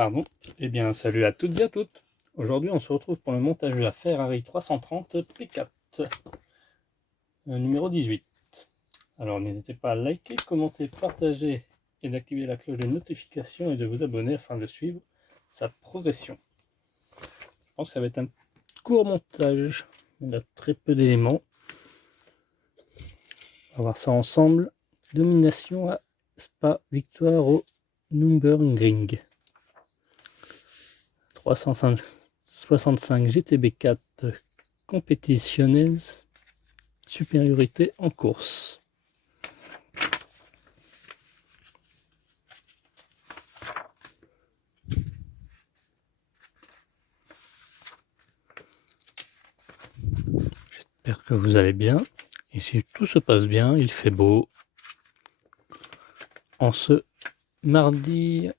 Pardon. Eh bien, salut à toutes et à toutes. Aujourd'hui, on se retrouve pour le montage de la Ferrari 330 P4, numéro 18. Alors, n'hésitez pas à liker, commenter, partager et d'activer la cloche de notification et de vous abonner afin de suivre sa progression. Je pense que ça va être un court montage. On a très peu d'éléments. On va voir ça ensemble. Domination à Spa, victoire au Nürburgring. 365 GTB4 compétitionnels, supériorité en course. J'espère que vous allez bien. Et si tout se passe bien, il fait beau en ce mardi.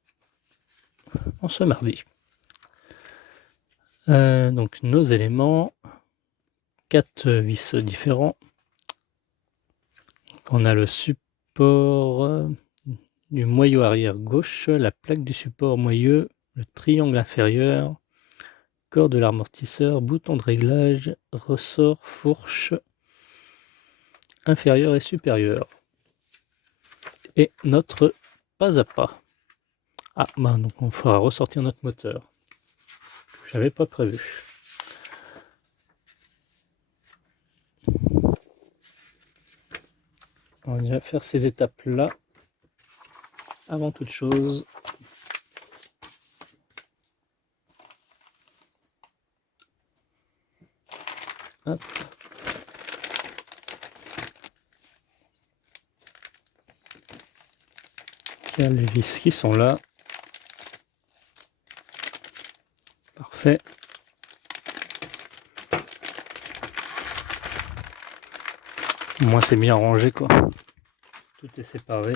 Donc nos éléments, 4 vis différents. On a le support du moyeu arrière gauche, la plaque du support moyeu, le triangle inférieur, corps de l'amortisseur, bouton de réglage, ressort, fourche inférieur et supérieur. Et notre pas à pas. Ah, bah donc on fera ressortir notre moteur. J'avais pas prévu. On va déjà faire ces étapes-là. Avant toute chose, hop. Il y a les vis qui sont là. Parfait. Moi c'est bien rangé quoi. Tout est séparé.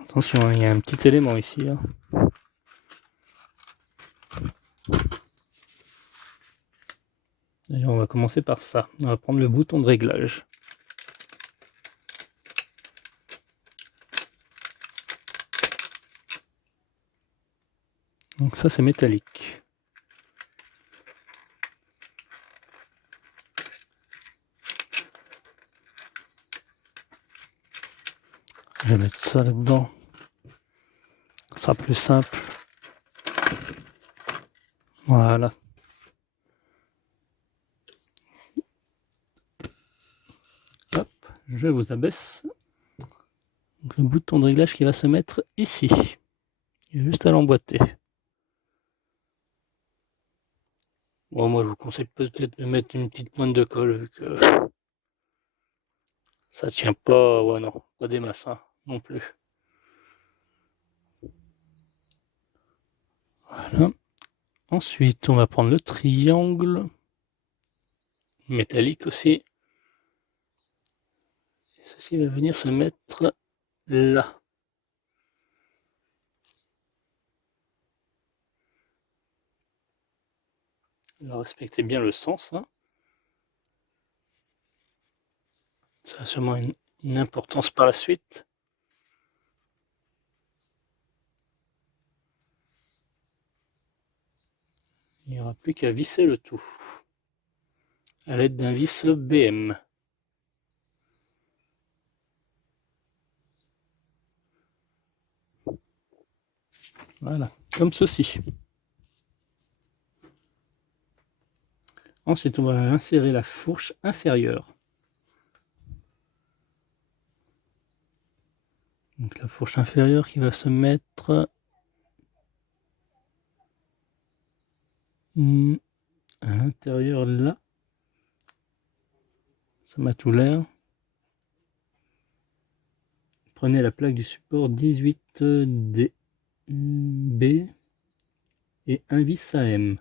Attention, il y a un petit élément ici. Hein. D'ailleurs, on va commencer par ça. On va prendre le bouton de réglage. Donc ça c'est métallique. Je vais mettre ça là-dedans. Ce sera plus simple. Voilà. Hop, je vous abaisse. Donc, le bouton de réglage qui va se mettre ici. Il est juste à l'emboîter. Bon, moi je vous conseille peut-être de mettre une petite pointe de colle vu que ça tient pas. Ouais, non, pas des masses hein, non plus. Voilà. Ensuite, on va prendre le triangle métallique aussi. Et ceci va venir se mettre là. Alors, respectez bien le sens. Hein. Ça a sûrement une importance par la suite. Il n'y aura plus qu'à visser le tout à l'aide d'un vis BM. Voilà, comme ceci. Ensuite, on va insérer la fourche inférieure. Donc la fourche inférieure qui va se mettre à l'intérieur là. Ça m'a tout l'air. Prenez la plaque du support 18D B et un vis AM.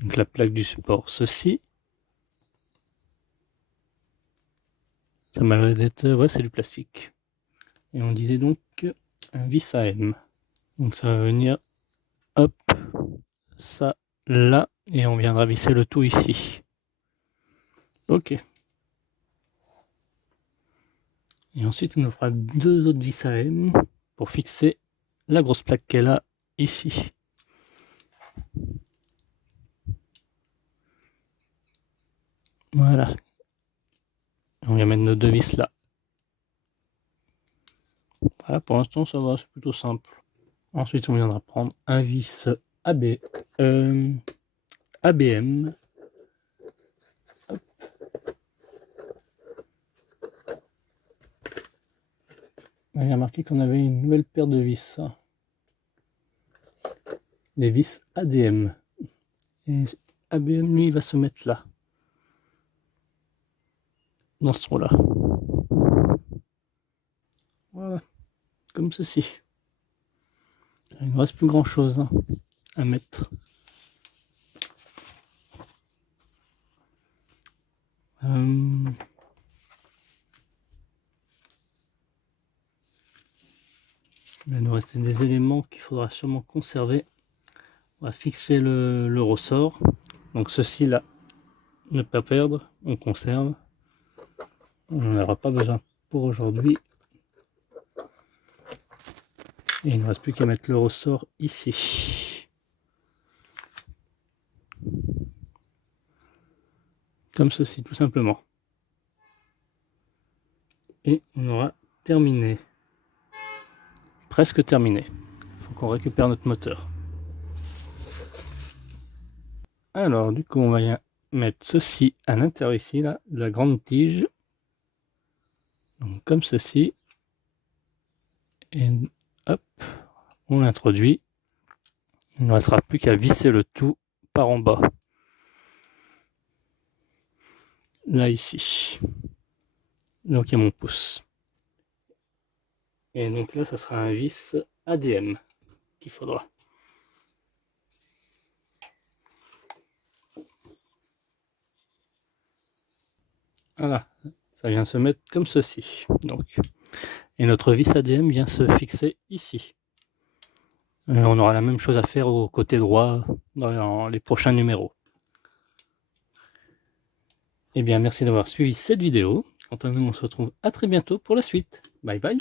Donc la plaque du support, ceci. Ça m'a l'air d'être, ouais, c'est du plastique. Et on disait donc un vis AM. Donc ça va venir, hop, ça là, et on viendra visser le tout ici. Ok. Et ensuite, on nous fera 2 autres vis AM pour fixer la grosse plaque qu'elle a ici. Voilà. On va mettre nos 2 vis là. Voilà, pour l'instant, ça va, c'est plutôt simple. Ensuite, on viendra prendre un vis ABM. Hop. J'ai remarqué qu'on avait une nouvelle paire de vis. Les vis ADM. Et ABM, lui, il va se mettre là. Dans ce trou là. Voilà. Comme ceci. Il ne reste plus grand chose à mettre. Il va nous rester des éléments qu'il faudra sûrement conserver. On va fixer le ressort. Donc ceci là, ne pas perdre, on conserve. On n'en aura pas besoin pour aujourd'hui. Et il ne reste plus qu'à mettre le ressort ici. Comme ceci, tout simplement. Et on aura terminé. Presque terminé. Il faut qu'on récupère notre moteur. Alors, du coup, on va mettre ceci à l'intérieur ici, là, de la grande tige. Donc, comme ceci. Et hop, on l'introduit. Il ne restera plus qu'à visser le tout par en bas. Là, ici. Donc, il y a mon pouce. Et donc là, ça sera un vis ADM qu'il faudra. Voilà, ça vient se mettre comme ceci. Donc, et notre vis ADM vient se fixer ici. Et on aura la même chose à faire au côté droit dans les prochains numéros. Eh bien, merci d'avoir suivi cette vidéo. Quant à nous, on se retrouve à très bientôt pour la suite. Bye bye.